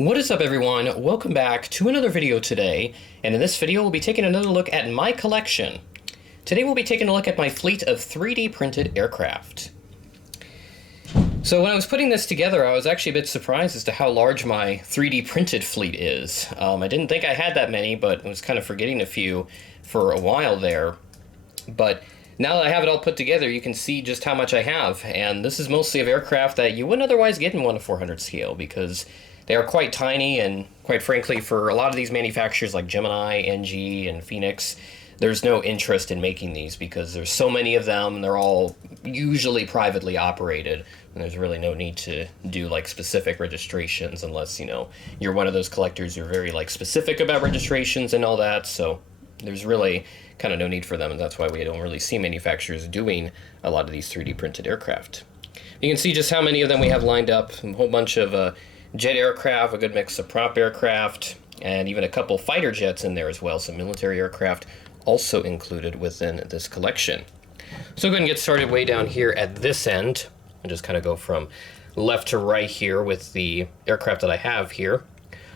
What is up, everyone? Welcome back to another video today, and in this video we'll be taking another look at my collection. Today we'll be taking a look at my fleet of 3D printed aircraft. So when I was putting this together, I was actually a bit surprised as to how large my 3D printed fleet is. I didn't think I had that many, but I was kind of forgetting a few for a while there. But now that I have it all put together, you can see just how much I have, and this is mostly of aircraft that you wouldn't otherwise get in 1/400 scale because they are quite tiny, and quite frankly, for a lot of these manufacturers like Gemini, NG, and Phoenix, there's no interest in making these because there's so many of them, and they're all usually privately operated, and there's really no need to do like specific registrations unless, you know, you're one of those collectors who are very like specific about registrations and all that, so there's really kind of no need for them, and that's why we don't really see manufacturers doing a lot of these 3D printed aircraft. You can see just how many of them we have lined up, a whole bunch of jet aircraft, a good mix of prop aircraft, and even a couple fighter jets in there as well, some military aircraft also included within this collection. So go ahead and get started way down here at this end, and just kind of go from left to right here with the aircraft that I have here.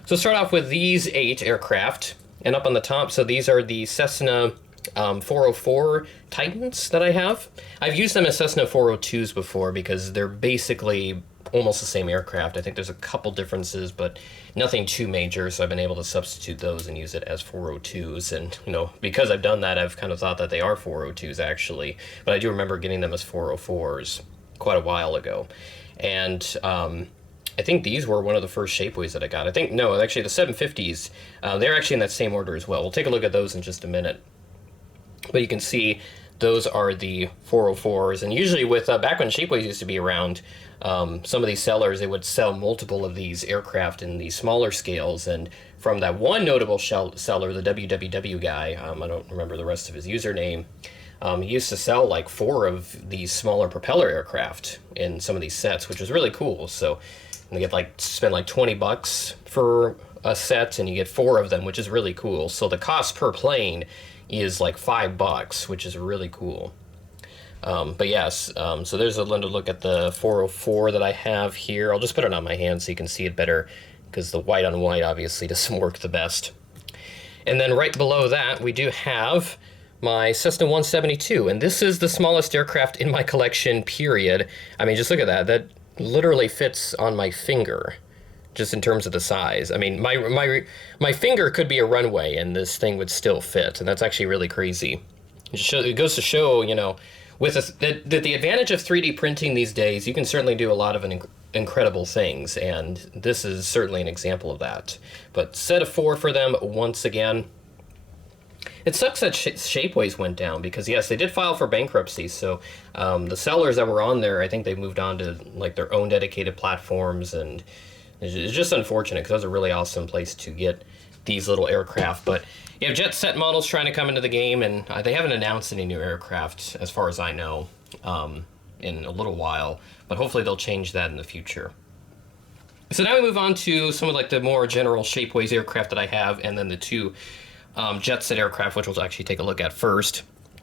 So start off with these 8 aircraft, and up on the top, so these are the Cessna 404 Titans that I have. I've used them as Cessna 402s before because they're basically almost the same aircraft. I think there's a couple differences, but nothing too major, so I've been able to substitute those and use it as 402s. And, you know, because I've done that, I've kind of thought that they are 402s actually, but I do remember getting them as 404s quite a while ago. And I think these were one of the first Shapeways that I got. I think, no, actually the 750s, they're actually in that same order as well. We'll take a look at those in just a minute. But you can see those are the 404s, and usually with, back when Shapeways used to be around, some of these sellers, they would sell multiple of these aircraft in these smaller scales, and from that one notable seller, the WWW guy, I don't remember the rest of his username, he used to sell like 4 of these smaller propeller aircraft in some of these sets, which was really cool. So you get like, spend like 20 bucks for a set, and you get 4 of them, which is really cool. So the cost per plane is like $5, which is really cool. But yes, so there's a look at the 404 that I have here. I'll just put it on my hand so you can see it better, because the white on white obviously doesn't work the best. And then right below that, we do have my Cessna 172, and this is the smallest aircraft in my collection, period. I mean, just look at that. That literally fits on my finger, just in terms of the size. I mean, my finger could be a runway, and this thing would still fit, and that's actually really crazy. It goes to show, you know, with the advantage of 3D printing these days, you can certainly do a lot of incredible things, and this is certainly an example of that. But set of 4 for them once again. It sucks that Shapeways went down because, yes, they did file for bankruptcy, so the sellers that were on there, I think they moved on to like their own dedicated platforms, and it's just unfortunate because that was a really awesome place to get these little aircraft. But you have JetSet models trying to come into the game, and they haven't announced any new aircraft, as far as I know, in a little while. But hopefully they'll change that in the future. So now we move on to some of like the more general Shapeways aircraft that I have, and then the 2 JetSet aircraft, which we'll actually take a look at first.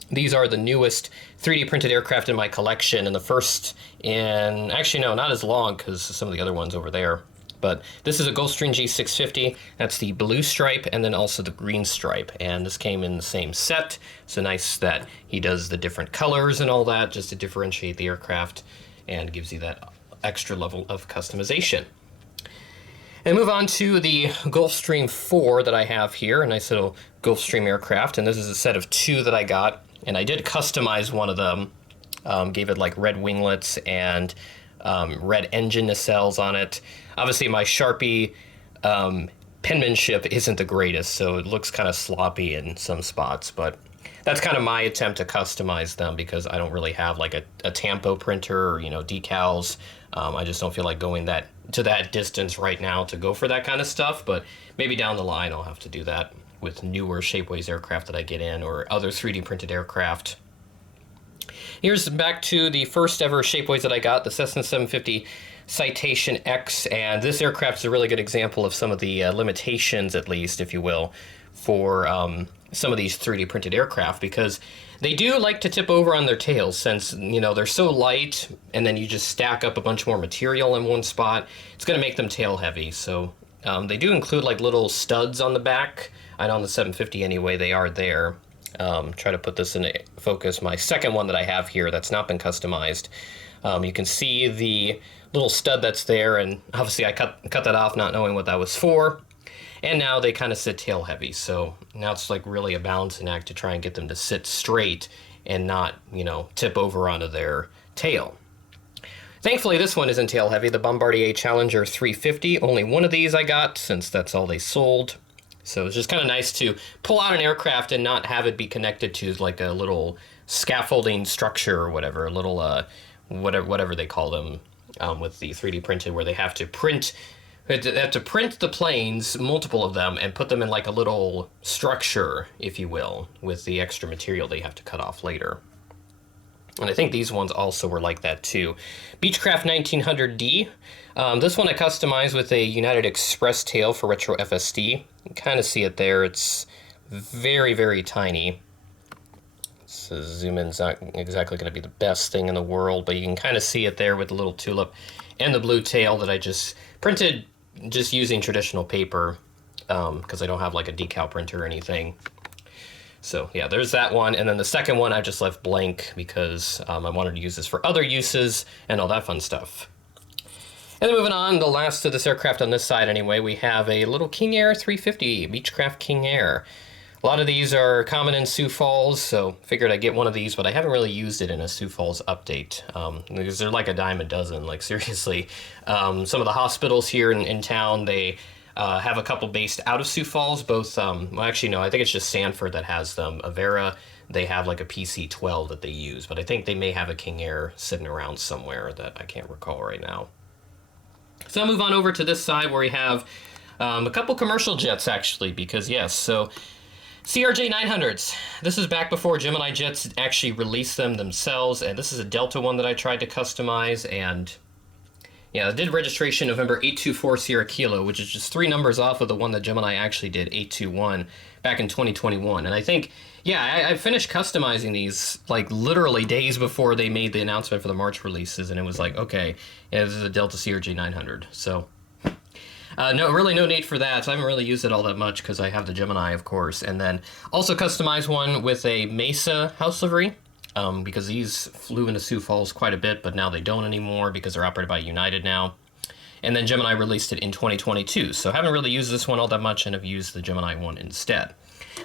These are the newest 3D printed aircraft in my collection, and the first in, actually no, not as long because some of the other ones over there. But this is a Gulfstream G650. That's the blue stripe and then also the green stripe. And this came in the same set. So nice that he does the different colors and all that just to differentiate the aircraft and gives you that extra level of customization. And move on to the Gulfstream 4 that I have here, a nice little Gulfstream aircraft. And this is a set of 2 that I got. And I did customize one of them. Gave it like red winglets and red engine nacelles on it. Obviously my Sharpie penmanship isn't the greatest, so it looks kind of sloppy in some spots, but that's kind of my attempt to customize them because I don't really have like a tampo printer or, you know, decals. I just don't feel like going to that distance right now to go for that kind of stuff, but maybe down the line I'll have to do that with newer Shapeways aircraft that I get in, or other 3D printed aircraft. Here's back to the first ever Shapeways that I got, the Cessna 750 Citation X, and this aircraft is a really good example of some of the limitations, at least, if you will, for some of these 3D printed aircraft, because they do like to tip over on their tails since, you know, they're so light, and then you just stack up a bunch more material in one spot. It's going to make them tail heavy, so They do include like little studs on the back. I know on the 750 anyway, they are there. Try to put this in focus. My second one that I have here that's not been customized. You can see the little stud that's there, and obviously I cut that off not knowing what that was for. And now they kind of sit tail heavy, so now it's like really a balancing act to try and get them to sit straight and not, you know, tip over onto their tail. Thankfully, this one isn't tail heavy, the Bombardier Challenger 350. Only one of these I got, since that's all they sold. So it's just kind of nice to pull out an aircraft and not have it be connected to like a little scaffolding structure or whatever, a little, whatever they call them with the 3D printed, where they have to print the planes, multiple of them, and put them in like a little structure, if you will, with the extra material they have to cut off later. And I think these ones also were like that too. Beechcraft 1900D. This one I customized with a United Express tail for retro FSD. You can kind of see it there. It's very, very tiny. So zoom in's not exactly going to be the best thing in the world, but you can kind of see it there with the little tulip and the blue tail that I just printed just using traditional paper because I don't have like a decal printer or anything. So yeah, there's that one. And then the second one I just left blank because I wanted to use this for other uses and all that fun stuff. And then moving on, the last of this aircraft on this side anyway, we have a little King Air 350, Beechcraft King Air. A lot of these are common in Sioux Falls, so figured I'd get one of these, but I haven't really used it in a Sioux Falls update because they're like a dime a dozen, like seriously. Some of the hospitals here in town, they have a couple based out of Sioux Falls, both, well actually no, I think it's just Sanford that has them. Avera, they have like a PC-12 that they use, but I think they may have a King Air sitting around somewhere that I can't recall right now. So I'll move on over to this side where we have a couple commercial jets actually, because yes, so CRJ 900s. This is back before Gemini jets actually released them themselves, and this is a Delta one that I tried to customize, and yeah, I did registration November 824 Sierra Kilo, which is just 3 numbers off of the one that Gemini actually did, 821, back in 2021. And I think, yeah, I finished customizing these like literally days before they made the announcement for the March releases, and it was like, okay, yeah, this is a Delta CRJ 900. So no need for that. So I haven't really used it all that much because I have the Gemini, of course. And then also customized one with a Mesa house livery. Because these flew into Sioux Falls quite a bit, but now they don't anymore because they're operated by United now. And then Gemini released it in 2022, so I haven't really used this one all that much and have used the Gemini one instead.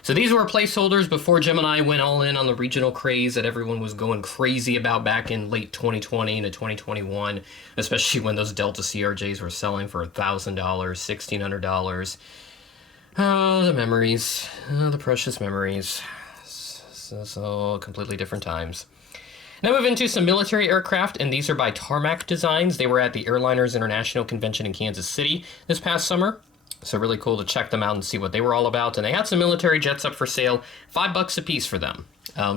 So these were placeholders before Gemini went all in on the regional craze that everyone was going crazy about back in late 2020 into 2021, especially when those Delta CRJs were selling for $1,000, $1,600. Oh, the memories, the precious memories. So completely different times. Now move into some military aircraft, and these are by Tarmac Designs. They were at the Airliners International Convention in Kansas City this past summer. So really cool to check them out and see what they were all about. And they had some military jets up for sale, $5 a piece for them.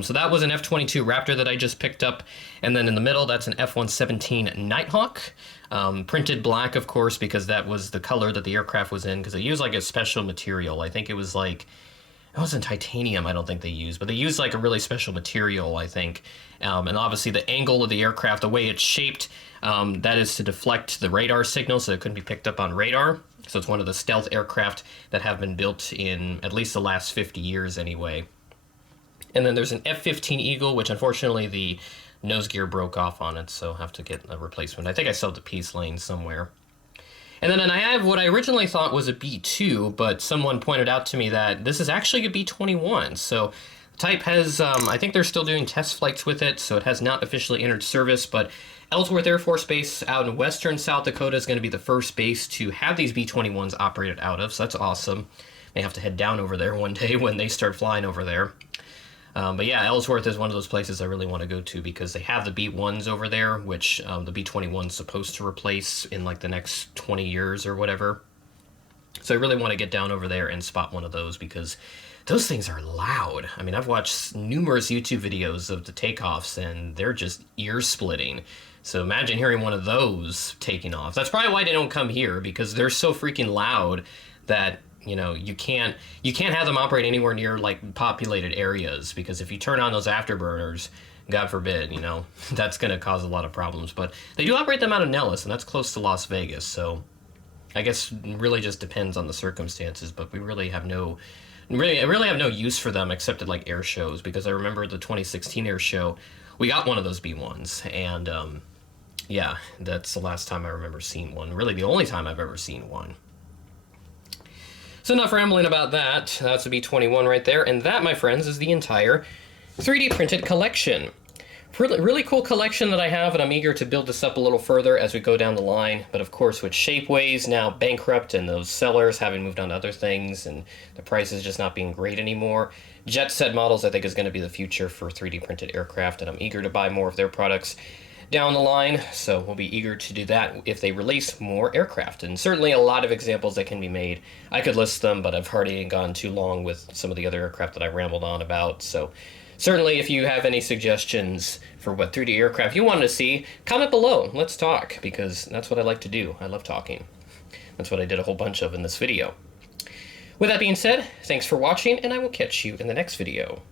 So that was an F-22 Raptor that I just picked up. And then in the middle, that's an F-117 Nighthawk. Printed black, of course, because that was the color that the aircraft was in, because they used like a special material. I think it was like, it wasn't titanium, I don't think they used, but they used like a really special material, I think. And obviously the angle of the aircraft, the way it's shaped, that is to deflect the radar signal so it couldn't be picked up on radar. So it's one of the stealth aircraft that have been built in at least the last 50 years anyway. And then there's an F-15 Eagle, which unfortunately the nose gear broke off on it, so I'll have to get a replacement. I think I still have the piece laying somewhere. And then I have what I originally thought was a B-2, but someone pointed out to me that this is actually a B-21. So the type has, I think they're still doing test flights with it, so it has not officially entered service, but Ellsworth Air Force Base out in western South Dakota is going to be the first base to have these B-21s operated out of, so that's awesome. May have to head down over there one day when they start flying over there. But yeah, Ellsworth is one of those places I really want to go to because they have the B-1s over there, which the B-21's supposed to replace in like the next 20 years or whatever. So I really want to get down over there and spot one of those because those things are loud. I mean, I've watched numerous YouTube videos of the takeoffs and they're just ear-splitting. So imagine hearing one of those taking off. That's probably why they don't come here, because they're so freaking loud that, you know, you can't have them operate anywhere near like populated areas, because if you turn on those afterburners, God forbid, you know, that's going to cause a lot of problems. But they do operate them out of Nellis, and that's close to Las Vegas, so I guess really just depends on the circumstances, but we really have I really have no use for them except at like air shows, because I remember the 2016 air show, we got one of those B1s, and yeah, that's the last time I remember seeing one. Really, the only time I've ever seen one. So enough rambling about that. That's a B21 right there, and that, my friends, is the entire 3D printed collection. Really cool collection that I have, and I'm eager to build this up a little further as we go down the line. But of course, with Shapeways now bankrupt and those sellers having moved on to other things and the prices just not being great anymore, JetSet models I think is going to be the future for 3D printed aircraft, and I'm eager to buy more of their products down the line. So we'll be eager to do that if they release more aircraft. And certainly a lot of examples that can be made. I could list them, but I've already gone too long with some of the other aircraft that I rambled on about. So certainly, if you have any suggestions for what 3D aircraft you want to see, comment below. Let's talk, because that's what I like to do. I love talking. That's what I did a whole bunch of in this video. With that being said, thanks for watching, and I will catch you in the next video.